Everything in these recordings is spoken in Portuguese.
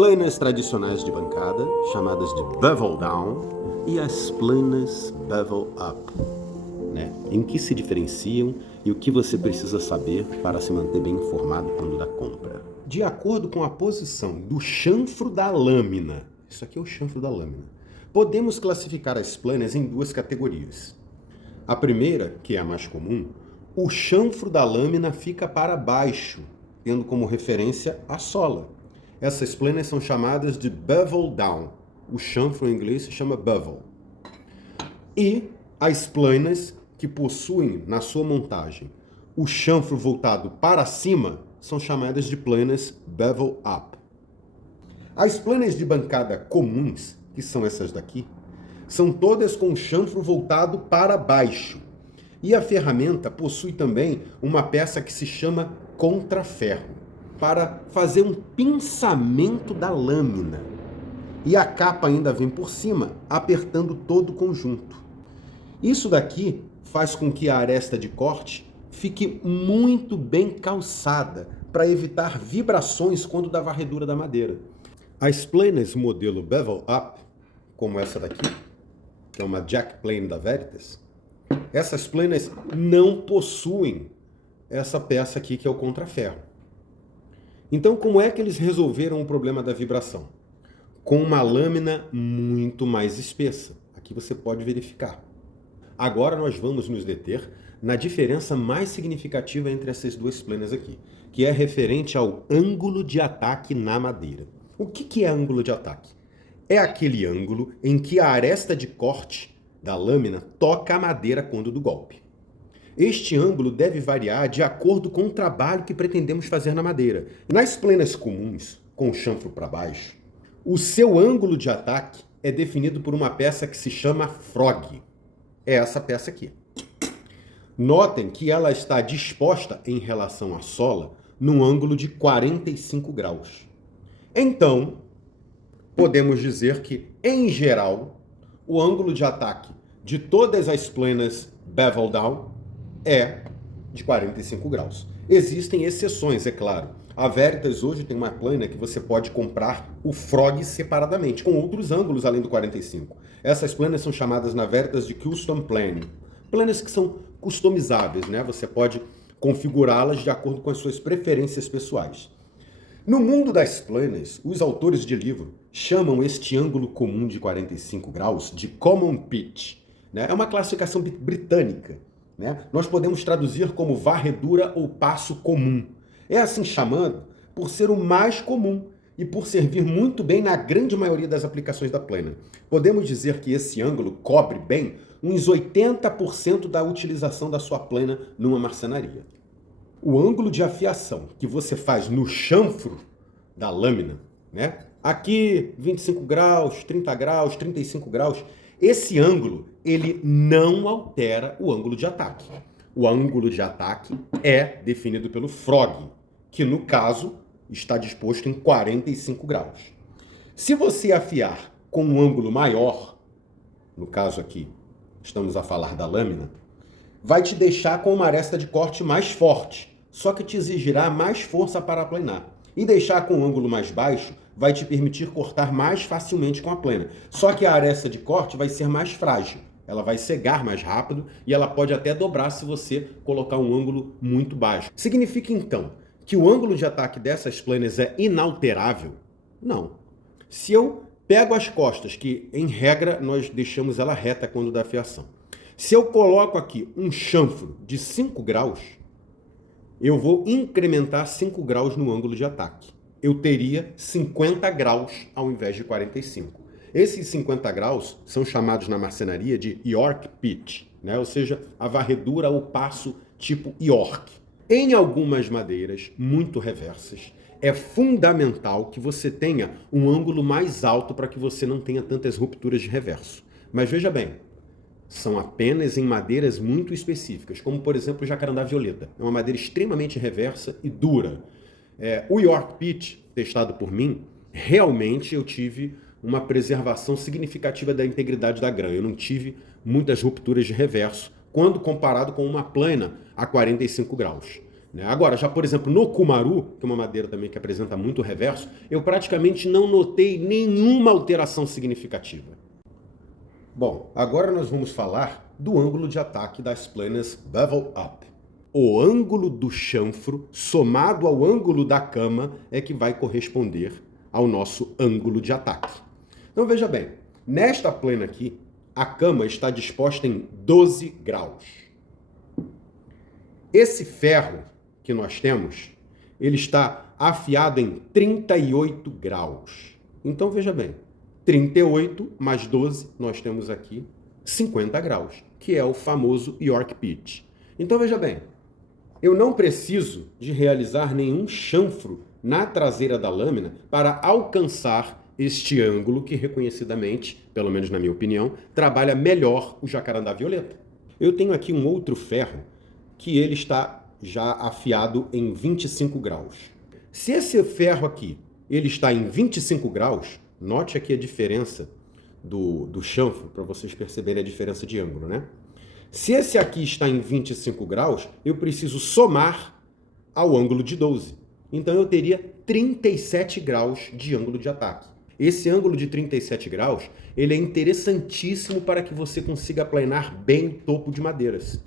planas tradicionais de bancada, chamadas de bevel down, e as planas bevel up, né? Em que se diferenciam e o que você precisa saber para se manter bem informado quando da compra. De acordo com a posição do chanfro da lâmina, isso aqui é o chanfro da lâmina, podemos classificar as planas em duas categorias. A primeira, que é a mais comum, o chanfro da lâmina fica para baixo, tendo como referência a sola. Essas planas são chamadas de bevel down. O chanfro em inglês se chama bevel. E as planas que possuem na sua montagem o chanfro voltado para cima são chamadas de planas bevel up. As planas de bancada comuns, que são essas daqui, são todas com o chanfro voltado para baixo. E a ferramenta possui também uma peça que se chama contraferro, para fazer um pinçamento da lâmina. E a capa ainda vem por cima, apertando todo o conjunto. Isso daqui faz com que a aresta de corte fique muito bem calçada, para evitar vibrações quando da varredura da madeira. As planas modelo bevel up, como essa daqui, que é uma jack plane da Veritas, essas planas não possuem essa peça aqui que é o contraferro. Então, como é que eles resolveram o problema da vibração? Com uma lâmina muito mais espessa. Aqui você pode verificar. Agora nós vamos nos deter na diferença mais significativa entre essas duas planas aqui, que é referente ao ângulo de ataque na madeira. O que é ângulo de ataque? É aquele ângulo em que a aresta de corte da lâmina toca a madeira quando do golpe. Este ângulo deve variar de acordo com o trabalho que pretendemos fazer na madeira. Nas planas comuns, com o chanfro para baixo, o seu ângulo de ataque é definido por uma peça que se chama frog. É essa peça aqui. Notem que ela está disposta em relação à sola num ângulo de 45 graus. Então, podemos dizer que, em geral, o ângulo de ataque de todas as planas bevel down é de 45 graus. Existem exceções, é claro. A Veritas hoje tem uma plana que você pode comprar o frog separadamente, com outros ângulos além do 45. Essas planas são chamadas na Veritas de custom plane. Planas que são customizáveis, né? Você pode configurá-las de acordo com as suas preferências pessoais. No mundo das planas, os autores de livro chamam este ângulo comum de 45 graus de common pitch, né? É uma classificação britânica, né? Nós podemos traduzir como varredura ou passo comum. É assim chamado por ser o mais comum e por servir muito bem na grande maioria das aplicações da plana. Podemos dizer que esse ângulo cobre bem uns 80% da utilização da sua plana numa marcenaria. O ângulo de afiação que você faz no chanfro da lâmina, né? Aqui 25 graus, 30 graus, 35 graus, esse ângulo ele não altera o ângulo de ataque. O ângulo de ataque é definido pelo frog, que no caso está disposto em 45 graus. Se você afiar com um ângulo maior, no caso aqui estamos a falar da lâmina, vai te deixar com uma aresta de corte mais forte, só que te exigirá mais força para aplanar. E deixar com um ângulo mais baixo vai te permitir cortar mais facilmente com a plana. Só que a aresta de corte vai ser mais frágil, ela vai cegar mais rápido e ela pode até dobrar se você colocar um ângulo muito baixo. Significa então que o ângulo de ataque dessas planas é inalterável? Não. Se eu pego as costas, que em regra nós deixamos ela reta quando dá afiação. Se eu coloco aqui um chanfro de 5 graus, eu vou incrementar 5 graus no ângulo de ataque. Eu teria 50 graus ao invés de 45. Esses 50 graus são chamados na marcenaria de York pitch, né? Ou seja, a varredura ou passo tipo York. Em algumas madeiras muito reversas, é fundamental que você tenha um ângulo mais alto para que você não tenha tantas rupturas de reverso. Mas veja bem, são apenas em madeiras muito específicas, como por exemplo o jacarandá violeta. É uma madeira extremamente reversa e dura. O York Pitch, testado por mim, realmente eu tive uma preservação significativa da integridade da grã. Eu não tive muitas rupturas de reverso, quando comparado com uma plana a 45 graus. né? Agora, já por exemplo, no Cumaru, que é uma madeira também que apresenta muito reverso, eu praticamente não notei nenhuma alteração significativa. Bom, agora nós vamos falar do ângulo de ataque das planas Bevel Up. O ângulo do chanfro somado ao ângulo da cama é que vai corresponder ao nosso ângulo de ataque. Então veja bem, nesta plana aqui, a cama está disposta em 12 graus. Esse ferro que nós temos, ele está afiado em 38 graus. Então veja bem, 38 mais 12, nós temos aqui 50 graus, que é o famoso York Pitch. Então veja bem, eu não preciso de realizar nenhum chanfro na traseira da lâmina para alcançar este ângulo que reconhecidamente, pelo menos na minha opinião, trabalha melhor o jacarandá violeta. Eu tenho aqui um outro ferro que ele está já afiado em 25 graus. Se esse ferro aqui ele está em 25 graus, note aqui a diferença do chanfro, para vocês perceberem a diferença de ângulo, né? Se esse aqui está em 25 graus, eu preciso somar ao ângulo de 12. Então eu teria 37 graus de ângulo de ataque. Esse ângulo de 37 graus, ele é interessantíssimo para que você consiga aplanar bem o topo de madeiras,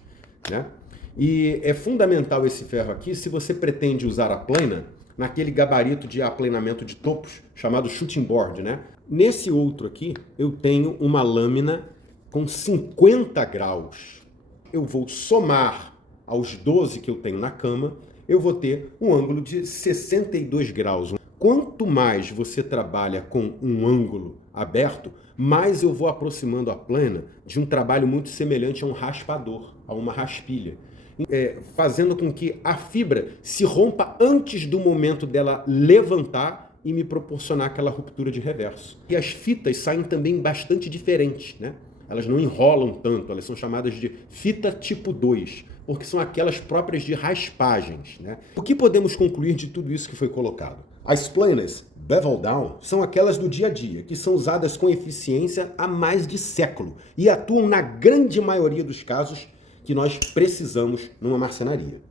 né? E é fundamental esse ferro aqui se você pretende usar a plana naquele gabarito de aplanamento de topos chamado shooting board, né? Nesse outro aqui, eu tenho uma lâmina com 50 graus. Eu vou somar aos 12 que eu tenho na cama, eu vou ter um ângulo de 62 graus. Quanto mais você trabalha com um ângulo aberto, mais eu vou aproximando a plana de um trabalho muito semelhante a um raspador, a uma raspilha. Fazendo com que a fibra se rompa antes do momento dela levantar e me proporcionar aquela ruptura de reverso. E as fitas saem também bastante diferentes, né? Elas não enrolam tanto, elas são chamadas de fita tipo 2, porque são aquelas próprias de raspagens, né? O que podemos concluir de tudo isso que foi colocado? As planas Bevel Down são aquelas do dia a dia, que são usadas com eficiência há mais de século e atuam na grande maioria dos casos que nós precisamos numa marcenaria.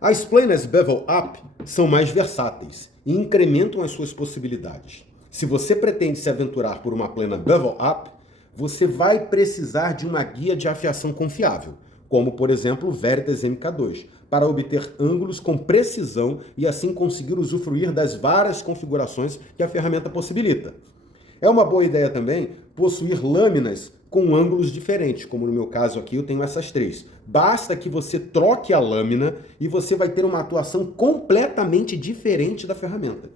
As planas Bevel Up são mais versáteis e incrementam as suas possibilidades. Se você pretende se aventurar por uma plana Bevel Up, você vai precisar de uma guia de afiação confiável, como por exemplo o Veritas MK2, para obter ângulos com precisão e assim conseguir usufruir das várias configurações que a ferramenta possibilita. É uma boa ideia também possuir lâminas com ângulos diferentes, como no meu caso aqui eu tenho essas 3. Basta que você troque a lâmina e você vai ter uma atuação completamente diferente da ferramenta.